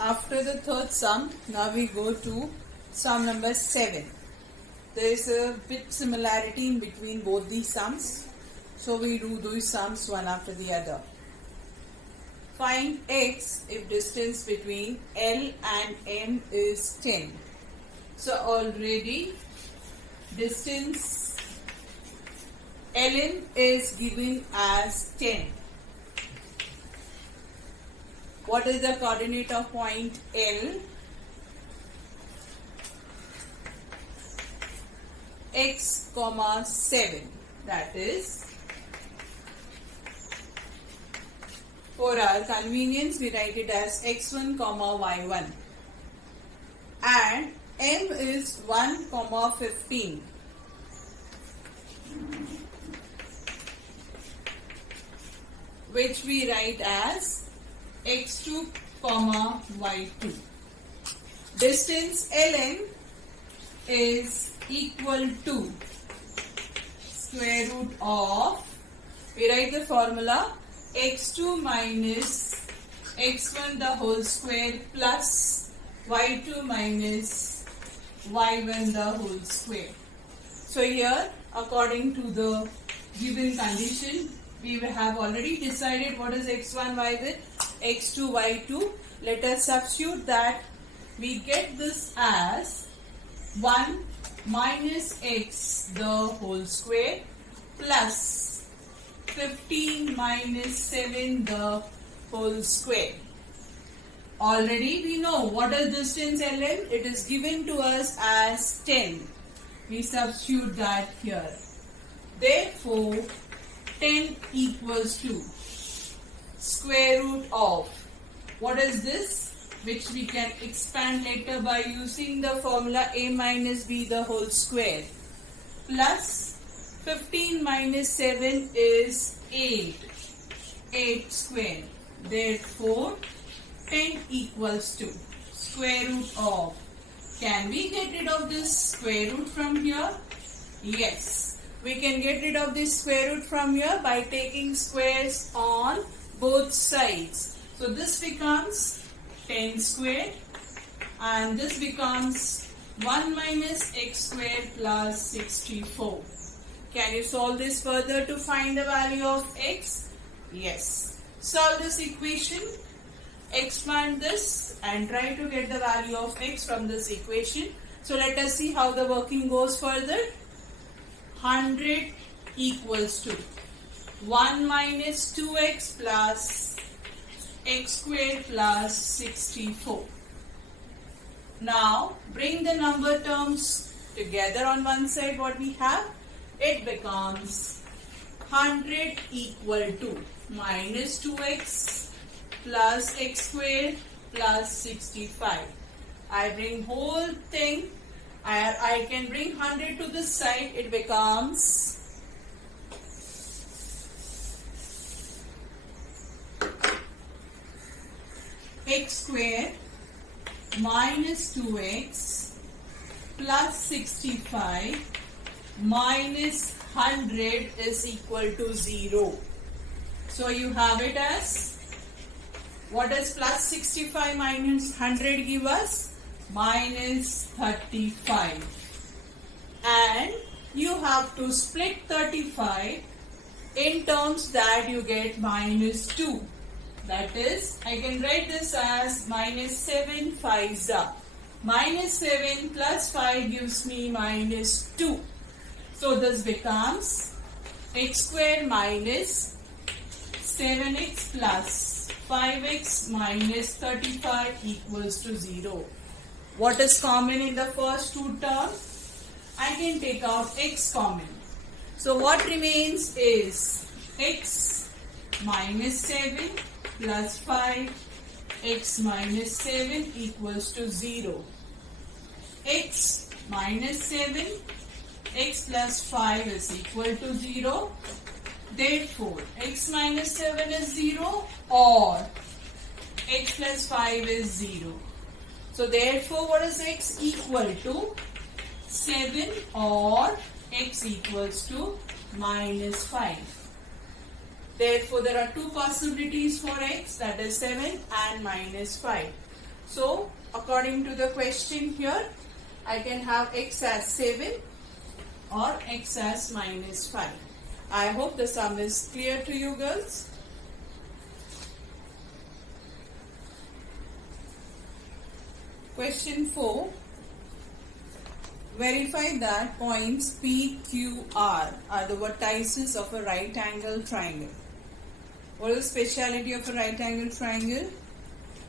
After the third sum, now we go to sum number 7. There is a bit similarity in between both these sums, so we do these sums one after the other. Find x if distance between L and M is 10. So already distance Ln is given as 10. What is the coordinate of point L? X, 7. That is, for our convenience, we write it as x1, y1. And M is 1, 15. Which we write as x2, y2. Distance Ln is equal to square root of, we write the formula x2 minus x1 the whole square plus y2 minus y1 the whole square. So here, according to the given condition, we have already decided what is x1, y1, x2, y2. Let us substitute that. We get this as 1 minus x the whole square plus 15 minus 7 the whole square. Already we know what is distance Ln. It is given to us as 10. We substitute that here. Therefore, 10 equals to square root of, what is this? Which we can expand later by using the formula a minus b the whole square, plus 15 minus 7 is 8 square. Therefore, 10 equals to square root of, can we get rid of this square root from here? Yes, we can get rid of this square root from here by taking squares on both sides. So this becomes 10 squared and this becomes 1 minus x squared plus 64. Can you solve this further to find the value of x? Yes. Solve this equation, expand this and try to get the value of x from this equation. So let us see how the working goes further. 100 equals to 1 minus 2x plus x squared plus 64. Now bring the number terms together on one side. What we have? It becomes 100 equal to minus 2x plus x squared plus 65. I bring whole thing. I can bring 100 to this side. It becomes x squared minus 2x plus 65 minus 100 is equal to 0. So you have it as, what does plus 65 minus 100 give us? Minus 35. And you have to split 35 in terms that you get minus 2. That is, I can write this as minus 7 5s up. Minus 7 plus 5 gives me minus 2. So this becomes x squared minus 7x plus 5x minus 35 equals to 0. What is common in the first two terms? I can take out x common. So what remains is x minus 7 plus 5, x minus 7 equals to 0. X minus 7, x plus 5 is equal to 0. Therefore, x minus 7 is 0 or x plus 5 is 0. So therefore, what is x equal to? 7 or x equals to minus 5. Therefore, there are two possibilities for x, that is 7 and minus 5. So, according to the question here, I can have x as 7 or x as minus 5. I hope the sum is clear to you girls. Question 4. Verify that points P, Q, R are the vertices of a right angle triangle. What is the speciality of a right angle triangle?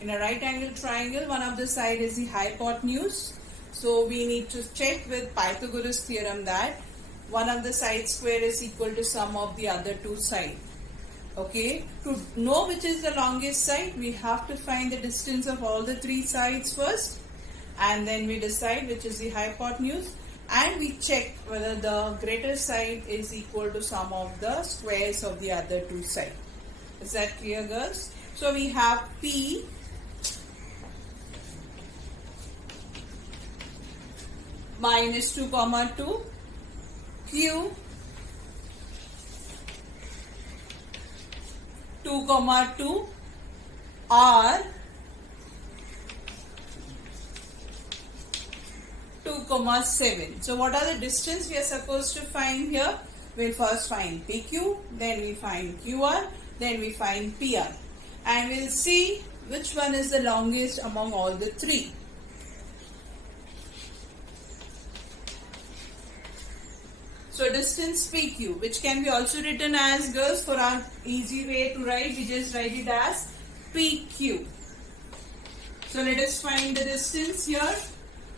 In a right angle triangle, one of the side is the hypotenuse. So we need to check with Pythagoras theorem that one of the side square is equal to sum of the other two sides. Okay, to know which is the longest side, we have to find the distance of all the three sides first, and then we decide which is the hypotenuse, and we check whether the greater side is equal to sum of the squares of the other two sides. Is that clear, girls? So we have P minus 2 comma 2, Q 2 comma 2, R 2 comma 7. So what are the distance we are supposed to find here? We'll first find PQ, then we find QR, then we find PR, and we'll see which one is the longest among all the three. So distance PQ, which can be also written as, girls, for our easy way to write, we just write it as PQ. So let us find the distance here.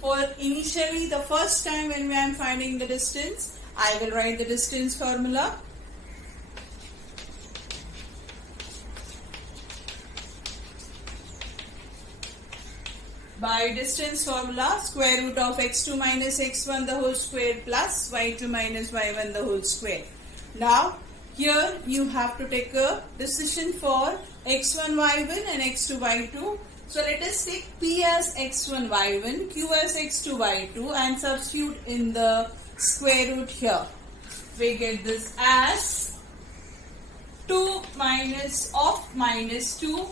For initially the first time when I am finding the distance, I will write the distance formula. By distance formula, square root of x2 minus x1 the whole square plus y2 minus y1 the whole square. Now, here you have to take a decision for x1 y1 and x2 y2. So let us take P as x1 y1, Q as x2 y2 and substitute in the square root here. We get this as 2 minus of minus 2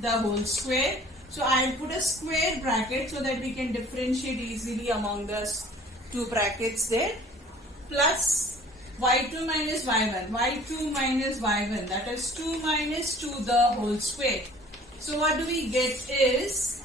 the whole square. So I will put a square bracket so that we can differentiate easily among the two brackets there, plus y2 minus y1, y2 minus y1, that is 2 minus 2 the whole square. So what do we get is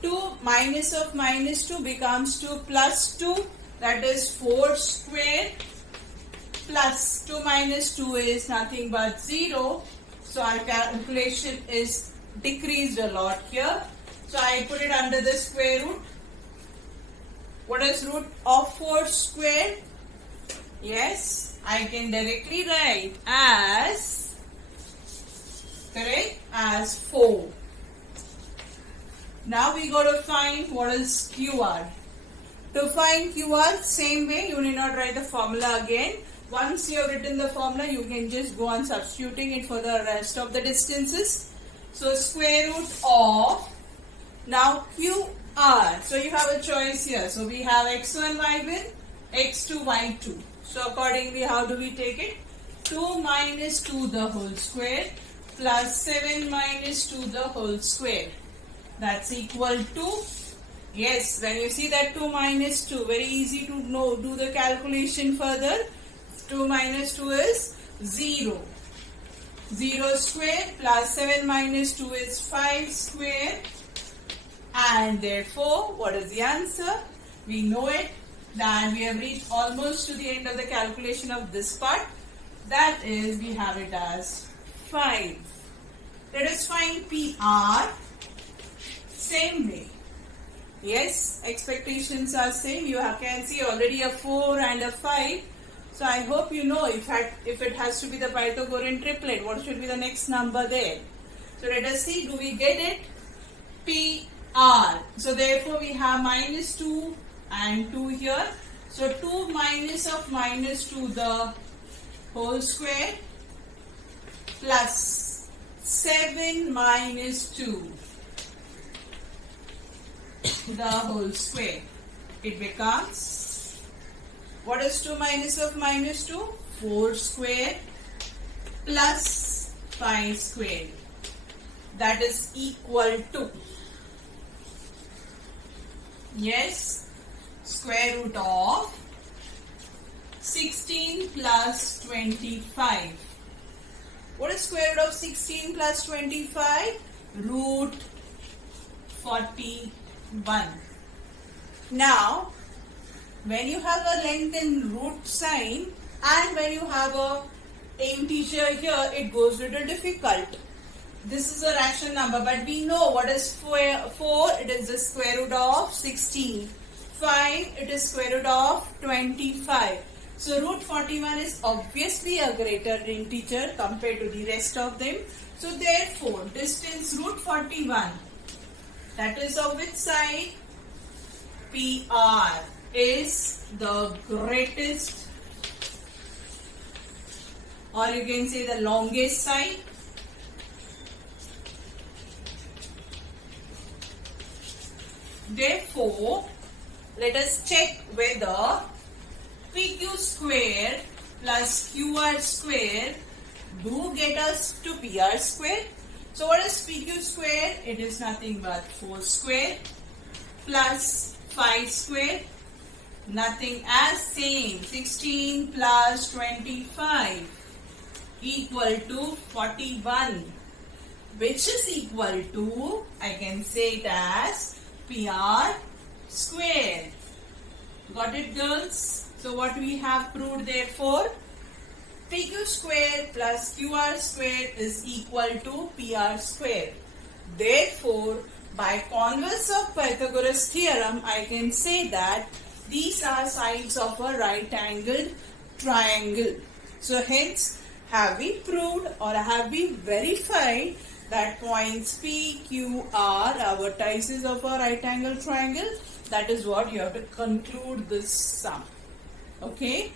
2 minus of minus 2 becomes 2 plus 2, that is 4 square, plus 2 minus 2 is nothing but 0. So our calculation is decreased a lot here. So I put it under the square root. What is root of 4 square? Yes, I can directly write as, correct, as 4. Now we got to find what is QR. To find QR, same way, you need not write the formula again. Once you have written the formula, you can just go on substituting it for the rest of the distances. So square root of, now QR. So you have a choice here. So we have x1 y1, x2 y2. So accordingly, how do we take it? 2 minus 2 the whole square plus 7 minus 2 the whole square. That's equal to, yes, when you see that 2 minus 2, very easy to know, do the calculation further. 2 minus 2 is 0. 0 square plus 7 minus 2 is 5 square, and therefore what is the answer? We know it, that we have reached almost to the end of the calculation of this part. That is, we have it as 5. Let us find PR. Same way. Yes, expectations are same. You can see already a 4 and a 5. So I hope you know if it has to be the Pythagorean triplet, what should be the next number there. So let us see, do we get it? PR. So therefore we have minus 2 and 2 here. So 2 minus of minus 2 the whole square plus 7 minus 2 the whole square. It becomes, what is 2 minus of minus 2? 4 square plus phi squared, that is equal to, yes, square root of 16 plus 25. What is square root of 16 plus 25? Root 41. Now, when you have a length in root sign and when you have a integer here, it goes little difficult. This is a rational number, but we know what is 4. It is the square root of 16. 5, it is square root of 25. So root 41 is obviously a greater integer compared to the rest of them. So therefore, distance root 41, that is of which side? PR is the greatest, or you can say the longest side. Therefore, let us check whether PQ square plus QR square do get us to PR square. So what is PQ square? It is nothing but 4 square plus 5 square, nothing as same, 16 plus 25 equal to 41, which is equal to, I can say it as PR square. Got it, girls? So what we have proved, therefore, PQ square plus QR square is equal to PR square. Therefore, by converse of Pythagoras theorem, I can say that these are sides of a right angled triangle. So hence, have we proved or have we verified that points P, Q are our vertices of a right angled triangle? That is what you have to conclude this sum. Okay.